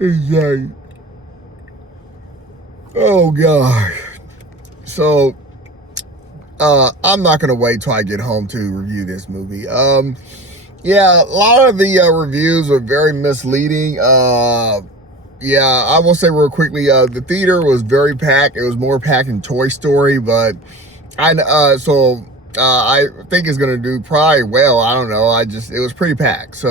Exactly. Oh gosh. So I'm not gonna wait till I get home to review this movie. Yeah, a lot of the reviews are very misleading. Yeah, I will say real quickly, the theater was very packed. It was more packed than Toy Story, but I think it's gonna do probably well. I don't know. It was pretty packed.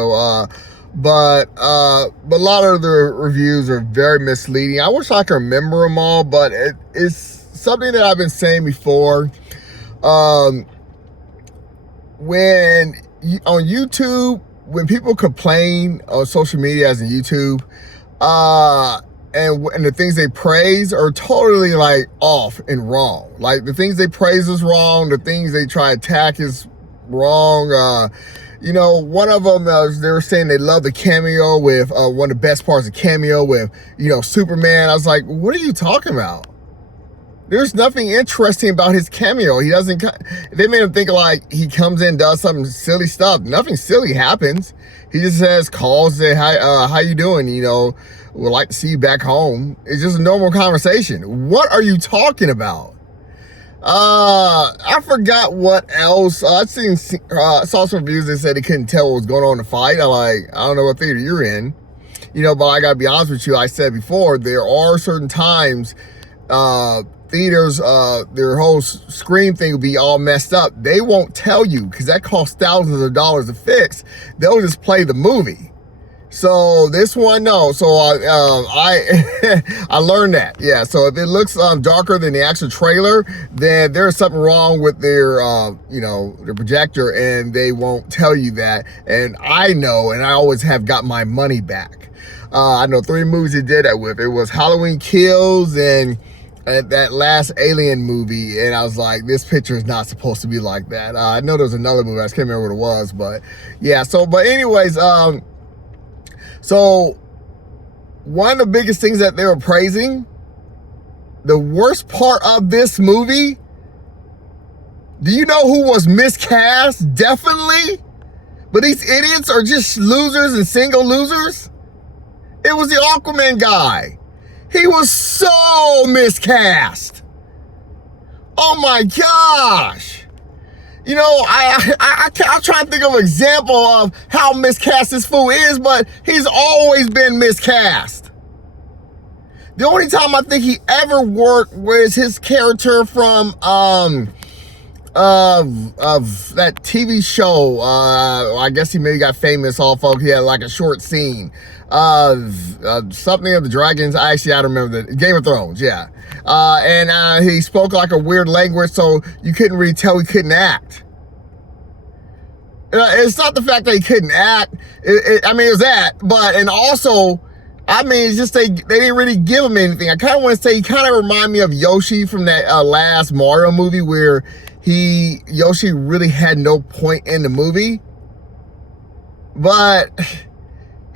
But a lot of the reviews are very misleading. I wish I could remember them all, but it's something that I've been saying before. When on YouTube, when people complain on social media as in YouTube, and the things they praise are totally like off and wrong. Like the things they praise is wrong. The things they try to attack is wrong. One of them, they were saying they love the cameo with, one of the best parts of cameo with, Superman. I was like, what are you talking about? There's nothing interesting about his cameo. They made him think like he comes in, does some silly stuff. Nothing silly happens. He just says, calls, say, hi, how you doing? Would like to see you back home. It's just a normal conversation. What are you talking about? I forgot what else. I saw some reviews that said they couldn't tell what was going on in the fight. I don't know what theater you're in. But I gotta be honest with you. I said before, there are certain times, theaters, their whole screen thing will be all messed up. They won't tell you because that costs thousands of dollars to fix. They'll just play the movie. So this one, no. So I learned that. Yeah. So if it looks darker than the actual trailer, then there's something wrong with their their projector, and they won't tell you that. And I know, and I always have got my money back. I know 3 movies they did that with. It was Halloween Kills and that last Alien movie, and I was like, this picture is not supposed to be like that. I know there's another movie, I just can't remember what it was, but yeah. But anyways, so one of the biggest things that they were praising, the worst part of this movie, do you know who was miscast? Definitely. But these idiots are just losers and single losers. It was the Aquaman guy. He was so miscast. Oh my gosh. I'll try to think of an example of how miscast this fool is, but he's always been miscast. The only time I think he ever worked was his character from of that TV show. I guess he maybe got famous off of, he had like a short scene. Something of the Dragons. I don't remember the Game of Thrones. Yeah. And he spoke like a weird language, so you couldn't really tell he couldn't act. It's not the fact that he couldn't act. It was that, and also, it's just they didn't really give him anything. I kind of want to say he kind of remind me of Yoshi from that last Mario movie where Yoshi really had no point in the movie, but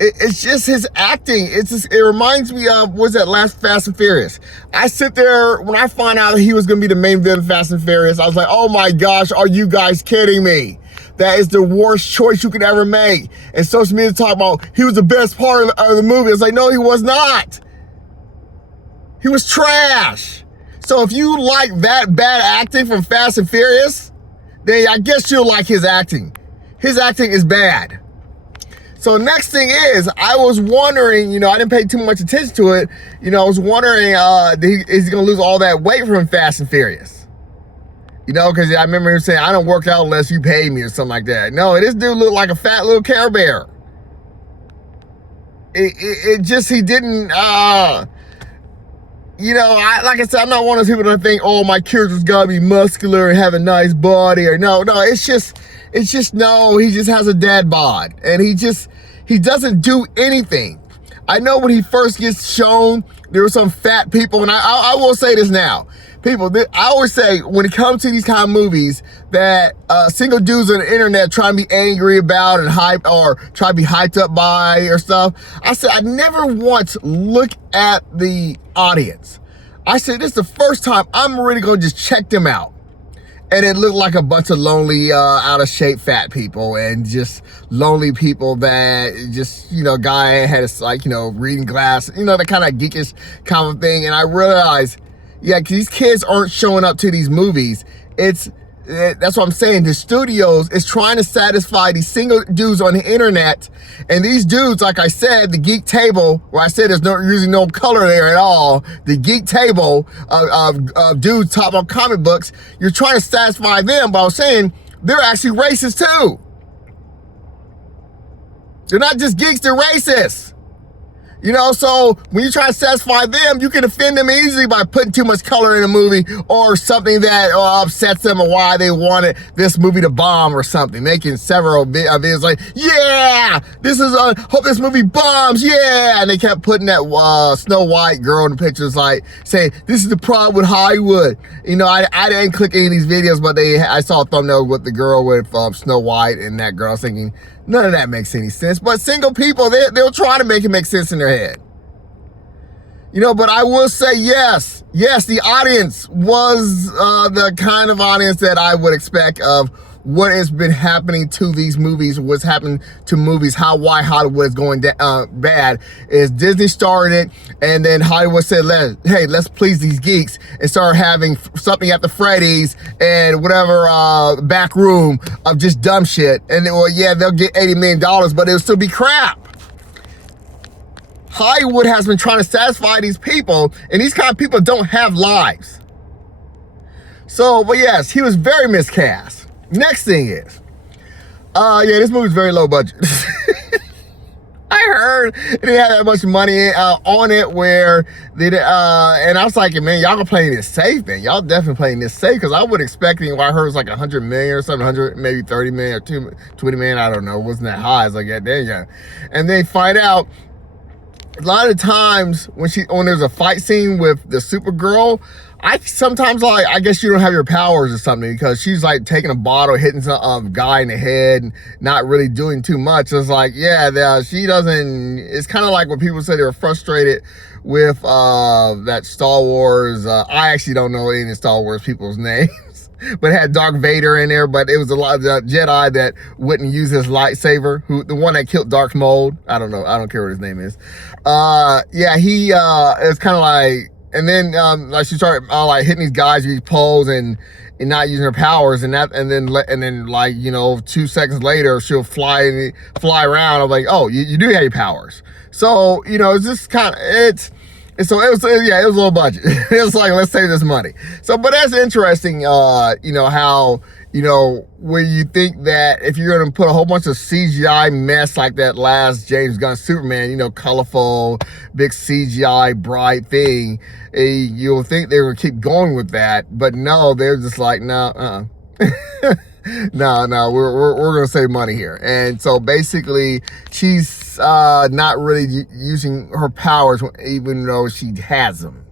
it's just his acting. It reminds me of, was that last Fast and Furious? I sit there, when I found out he was going to be the main villain of Fast and Furious, I was like, oh my gosh, are you guys kidding me? That is the worst choice you could ever make. And social media talk about he was the best part of the movie. It's like, no, he was not. He was trash. So if you like that bad acting from Fast and Furious, then I guess you'll like his acting. His acting is bad. So next thing is, I was wondering, I didn't pay too much attention to it. I was wondering, is he going to lose all that weight from Fast and Furious? Because I remember him saying, I don't work out unless you pay me or something like that. No, this dude looked like a fat little Care Bear. He didn't, like I said, I'm not one of those people that think, oh, my character's got to be muscular and have a nice body. Or no, it's just, no, he just has a dad bod. And he doesn't do anything. I know when he first gets shown, there were some fat people, and I will say this now. People, I always say, when it comes to these kind of movies, that single dudes on the internet try to be angry about and hype, or try to be hyped up by or stuff. I said, I never once look at the audience. I said, this is the first time I'm really going to just check them out. And it looked like a bunch of lonely, out of shape fat people and just lonely people that just, guy had his, like, reading glass, the kind of geekish kind of thing. And I realized, yeah, these kids aren't showing up to these movies. That's what I'm saying. The studios is trying to satisfy these single dudes on the internet. And these dudes, like I said, the geek table, where I said there's usually no color there at all, the geek table of dudes talking about comic books, you're trying to satisfy them, but I was saying they're actually racist too. They're not just geeks, they're racist. So when you try to satisfy them, you can offend them easily by putting too much color in a movie or something that upsets them or why they wanted this movie to bomb or something. Making several videos like, yeah, hope this movie bombs, yeah. And they kept putting that Snow White girl in the pictures, like saying, this is the problem with Hollywood. I didn't click any of these videos, but I saw a thumbnail with the girl with Snow White and that girl. I was thinking, none of that makes any sense. But single people, they'll try to make it make sense in their head. But I will say yes, the audience was the kind of audience that I would expect of what has been happening to these movies, what's happening to movies, why Hollywood is going bad. Is Disney started it, and then Hollywood said, let's please these geeks and start having something at the Freddy's and whatever back room of just dumb shit. And they'll get $80 million, but it'll still be crap. Hollywood has been trying to satisfy these people, and these kind of people don't have lives. So, but yes, he was very miscast. Next thing is, this movie's very low budget. I heard it didn't have that much money on it where and I was like, man, y'all are playing this safe, man. Y'all definitely playing this safe, because I would expecting what I heard was like 100 million or something, 100, maybe 30 million or 20 million. I don't know. It wasn't that high. It's like, yeah, there you go. And then find out a lot of times when there's a fight scene with the Supergirl, I sometimes I guess you don't have your powers or something, because she's like taking a bottle, hitting some guy in the head, and not really doing too much. It's like, she doesn't. It's kind of like when people say they were frustrated with that Star Wars. I actually don't know any of the Star Wars people's names, but it had Darth Vader in there. But it was a lot of the Jedi that wouldn't use his lightsaber. The one that killed Darth Maul. I don't know. I don't care what his name is. He it's kind of like. And then she started hitting these guys with these poles and not using her powers, and then 2 seconds later she'll fly around. I'm like, oh, you do have your powers. So it's just kind of it was low budget. It was like, let's save this money. So, but that's interesting. How where you think that if you're going to put a whole bunch of CGI mess like that last James Gunn Superman, colorful, big CGI, bright thing, you'll think they would keep going with that. But no, they're just like, no, no, we're going to save money here. And so basically, she's not really using her powers, even though she has them.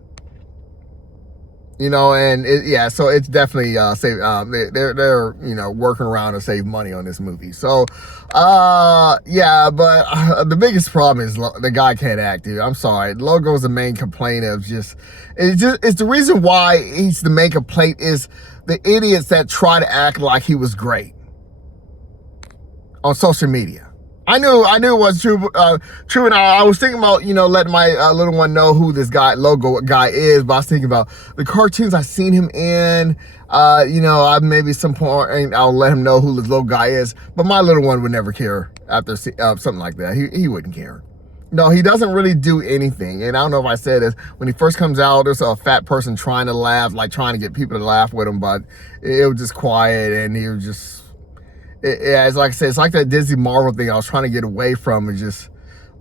So it's definitely save. They're working around to save money on this movie. So, but the biggest problem is the guy can't act, dude. I'm sorry. Logo's the main complaint of it's the reason why he's the main complaint is the idiots that try to act like he was great on social media. I knew it was true, and I was thinking about, letting my little one know who this logo guy is, but I was thinking about the cartoons I've seen him in, I maybe some point I'll let him know who this logo guy is, but my little one would never care after something like that. He wouldn't care. No, he doesn't really do anything, and I don't know if I said this, when he first comes out, there's a fat person trying to laugh, like trying to get people to laugh with him, but it was just quiet, and he was just... it's like I said, it's like that Disney Marvel thing I was trying to get away from. It's just,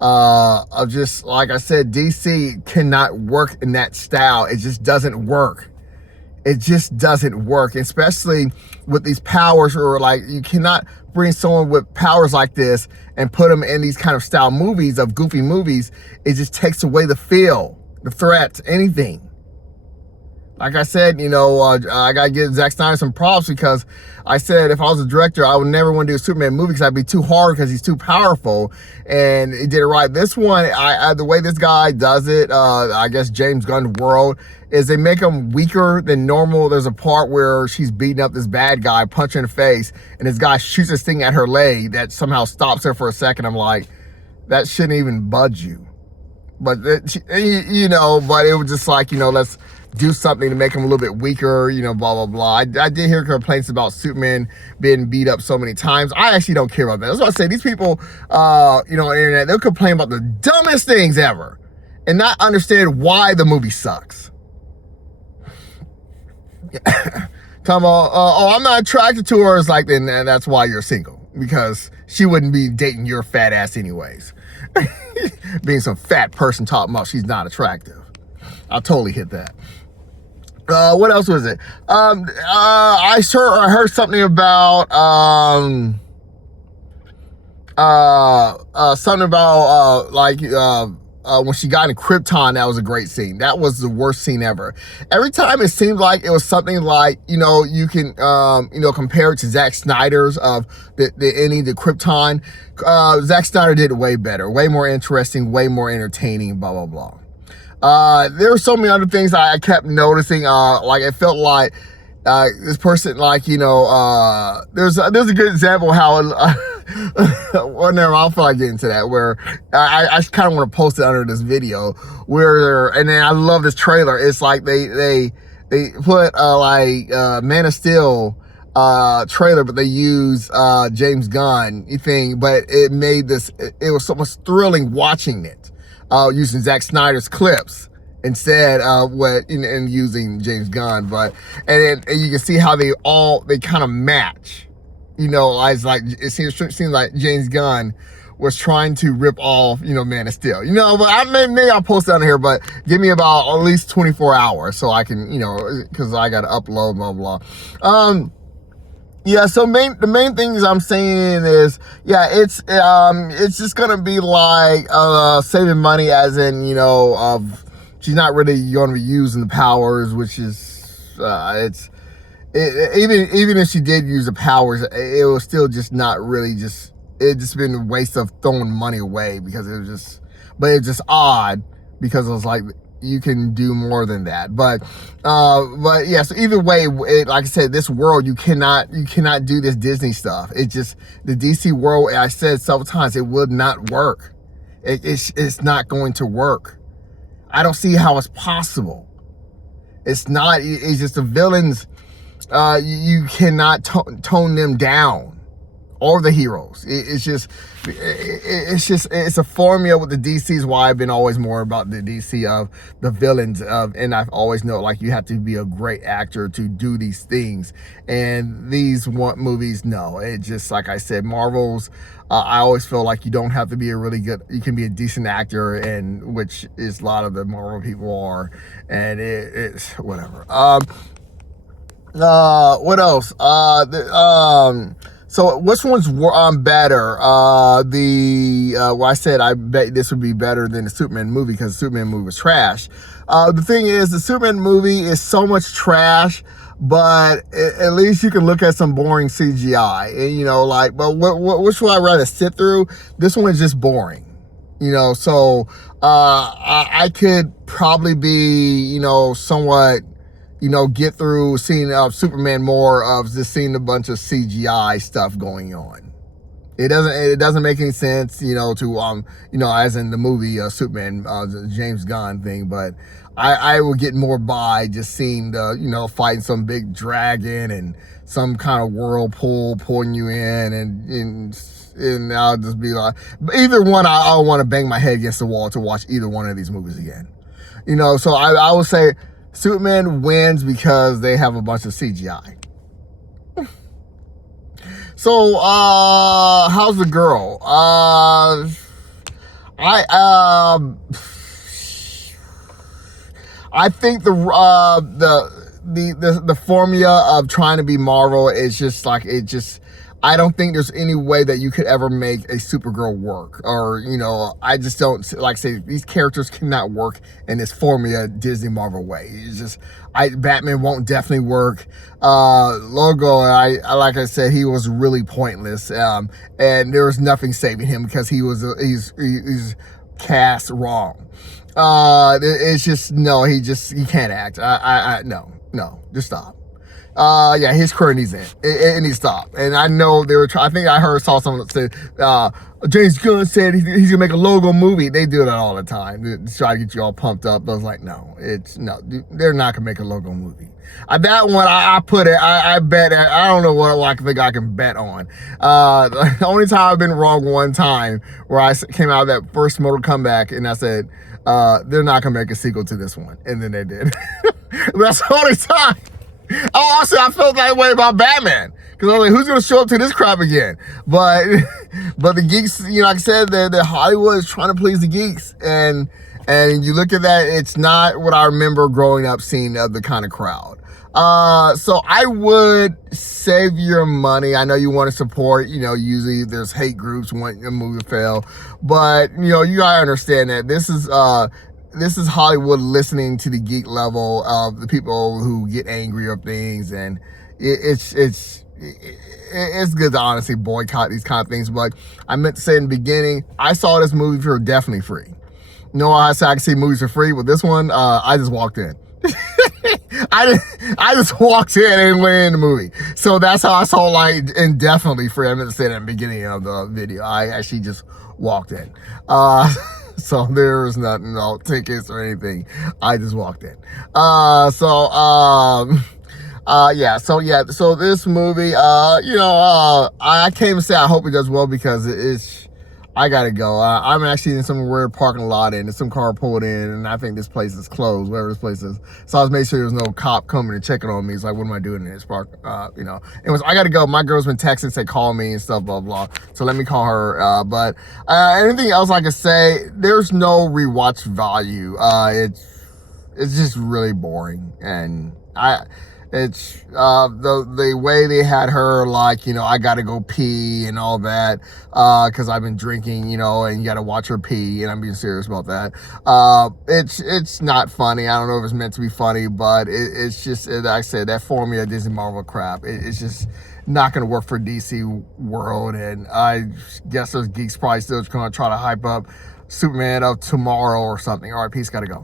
like I said, DC cannot work in that style. It just doesn't work. It just doesn't work, especially with these powers, or like you cannot bring someone with powers like this and put them in these kind of style movies, of goofy movies. It just takes away the feel, the threat, anything. Like I said, I gotta give Zack Snyder some props, because I said if I was a director, I would never want to do a Superman movie because I'd be too hard because he's too powerful. And he did it right. This one, the way this guy does it, I guess James Gunn's world, is they make him weaker than normal. There's a part where she's beating up this bad guy, punch her in the face, and this guy shoots this thing at her leg that somehow stops her for a second. I'm like, that shouldn't even budge you. But, but it was just like, let's do something to make him a little bit weaker, blah, blah, blah. I did hear complaints about Superman being beat up so many times. I actually don't care about that. That's what I say. These people, on the internet, they'll complain about the dumbest things ever and not understand why the movie sucks. Talking about, I'm not attracted to her. It's like, then that's why you're single, because she wouldn't be dating your fat ass anyways. Being some fat person talking about she's not attractive. I'll totally hit that. What else was it? I heard something about when she got in Krypton. That was a great scene. That was the worst scene ever. Every time it seemed like it was something like, you can compare it to Zack Snyder's of the ending to Krypton. Zack Snyder did it way better, way more interesting, way more entertaining, blah, blah, blah. There were so many other things I kept noticing. Like it felt like this person, like, there's a good example of how well, never, I'll feel like getting into that, where I kind of want to post it under this video, and then I love this trailer. It's like they put Man of Steel trailer, but they use James Gunn thing, but it made this, it was so much thrilling watching it, using Zack Snyder's clips instead of and using James Gunn. And you can see how they kind of match. It's like, it seems like James Gunn was trying to rip off, Man of Steel. But maybe I'll post it on here, but give me about at least 24 hours so I can, because I got to upload, blah, blah. Yeah, so the main things I'm saying is, yeah, it's just gonna be like saving money, as in, she's not really going to be using the powers, which is even if she did use the powers, it was still just not really it just been a waste of throwing money away, because it was just odd, because it was like, you can do more than that. But yeah, so either way, like I said, this world, you cannot do this Disney stuff. It's just, the DC world, I said several times, it would not work. It's not going to work. I don't see how it's possible. It's not, it's just the villains, you cannot tone them down, or the heroes. It's a formula with the DCs, why I've been always more about the DC of the villains and I've always known, like, you have to be a great actor to do these things. And these movies, no, it just, like I said, Marvel's, I always feel like you don't have to be you can be a decent actor, and which is a lot of the Marvel people are, and it's whatever. What else? So which one's better? I said I bet this would be better than the Superman movie, because the Superman movie was trash. The thing is, the Superman movie is so much trash, but at least you can look at some boring CGI. And, but which would I rather sit through? This one is just boring. So I could probably be, somewhat, get through seeing Superman more of just seeing a bunch of CGI stuff going on. It doesn't make any sense, to as in the movie Superman, James Gunn thing. But I will get more by just seeing the fighting some big dragon and some kind of whirlpool pulling you in, and I'll just be like, either one, I want to bang my head against the wall to watch either one of these movies again. So I would say Superman wins because they have a bunch of CGI. So, how's the girl? I think the the formula of trying to be Marvel is just like, I don't think there's any way that you could ever make a Supergirl work, or, you know, I just don't, like, say, these characters cannot work in this formula Disney Marvel way. It's just, Batman won't definitely work. Logo, like I said, he was really pointless, and there was nothing saving him because he's cast wrong. It's just, no, he can't act. No, just stop. Yeah, his career needs to end. It needs to stop. And I know they were I think I saw someone that said, James Gunn said he's gonna make a Logo movie. They do that all the time. They try to get you all pumped up. But I was like, no, they're not gonna make a Logo movie. That one, I bet, I don't know what I think I can bet on. The only time I've been wrong one time, where I came out of that first Mortal Comeback and I said, they're not gonna make a sequel to this one. And then they did. That's the only time. Oh, also, I felt that way about Batman, because I was like, who's going to show up to this crap again? But the geeks, you know, like I said, the Hollywood is trying to please the geeks, and you look at that, it's not what I remember growing up seeing of the kind of crowd. So I would save your money. I know you want to support, you know, usually there's hate groups wanting a movie to fail, but, you know, you gotta understand that this is Hollywood listening to the geek level of the people who get angry of things, and it's good to honestly boycott these kind of things. But I meant to say in the beginning, I saw this movie for definitely free. You know, I said I can see movies for free. With this one, I just walked in. I just walked in and went in the movie. So that's how I saw, like, indefinitely free. I meant to say that in the beginning of the video. I actually just walked in. So there was no tickets or anything. I just walked in. So this movie, I can't even say I hope it does well, because I gotta go. I'm actually in some weird parking lot, and there's some car pulled in, and I think this place is closed, wherever this place is. So I was making sure there was no cop coming and checking on me. It's like, what am I doing in this park? Anyways, I gotta go. My girl's been texting, say call me and stuff, blah, blah. So let me call her. But anything else I could say, there's no rewatch value. It's just really boring, and it's the way they had her, like, you know, I gotta go pee and all that, because I've been drinking, you know, and you gotta watch her pee, and I'm being serious about that. It's not funny. I don't know if it's meant to be funny, but it's just, like I said, that formula Disney Marvel crap, it's just not gonna work for DC world. And I guess those geeks probably still gonna try to hype up Superman of tomorrow or something. All right, peace, gotta go.